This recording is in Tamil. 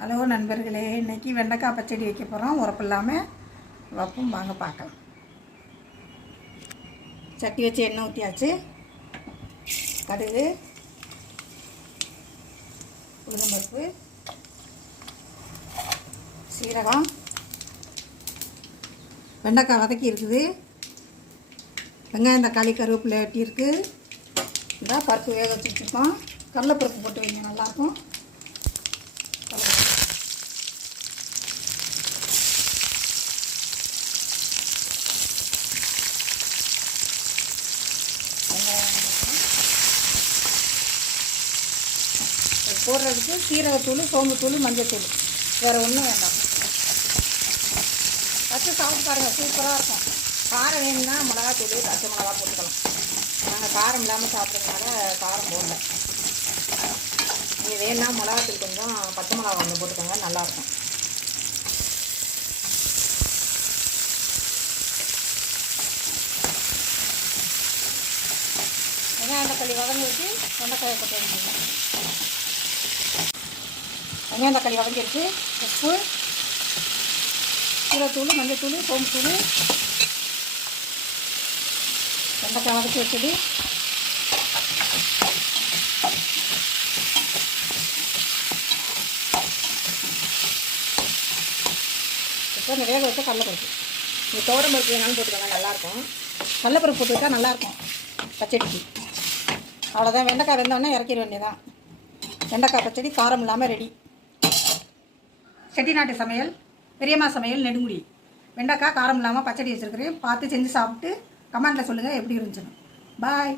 ஹலோ நண்பர்களே, இன்றைக்கி வெண்டைக்காய் பச்சடி வைக்க போகிறோம். உரப்பு இல்லாமல் வைப்போம், வாங்க பார்க்கலாம். சட்டி வச்சு எண்ணெய் ஊற்றியாச்சு. கடுகு, உளுந்தம்பருப்பு, சீரகம், வெண்டைக்காய் வதக்கி இருக்குது. வெங்காயம், தக்காளி, கருவேப்பிலை வெட்டி இருக்குது. இந்த பருப்பு வேக வச்சு வச்சுருக்கோம். கடலைப்பருப்பு போட்டு வைங்க, நல்லாயிருக்கும். போடுறதுக்கு சீரகத்தூள், சோம்புத்தூள், மஞ்சத்தூள், வேறு ஒன்றும் வேண்டாம். வச்சு சாப்பிட்டு பாருங்கள், சூப்பராக இருக்கும். காரம் வேணும்னா மிளகாத்தூள், பச்சை மிளகா போட்டுக்கலாம். நாங்கள் காரம் இல்லாமல் சாப்பிட்றதுனால காரம் போடல. நீங்கள் வேணும்னா மிளகாத்தூள் கொஞ்சம், பச்சை மிளகா ஒன்று போட்டுக்கோங்க, நல்லாயிருக்கும். வெங்காயம் தக்காளி வதங்கி வச்சு வெண்டைக்காயை போட்டு வைக்கணும். வெங்காயம் தக்காளி வதங்கிடுச்சு. உப்பு, சீரகத்தூள், மஞ்சத்தூள், சோம்புத்தூள், வெண்டைக்காய் வதக்கி வச்சது, இப்போ இந்த வேக வச்ச கடலைப்பருப்பு. இந்த தோரம்பருப்பு வேணாலும் போட்டுக்கோங்க, நல்லாயிருக்கும். கடலைப்பருப்பு போட்டுக்கிட்டா நல்லாயிருக்கும் பச்சடிக்கு. அவ்வளோதான். வெண்டைக்காய் வெந்தோடனே இறக்கிட வேண்டியதான். வெண்டைக்காய் பச்சடி காரம் இல்லாமல் ரெடி. செட்டிநாட்டு சமையல், பெரியம்மா சமையல், நெடுங்குடி. வெண்டைக்காய் காரம் இல்லாமல் பச்சடி வச்சுருக்கிறேன். பார்த்து செஞ்சு சாப்பிட்டு கமெண்டில் சொல்லுங்கள் எப்படி இருந்துச்சுன்னு. பாய்.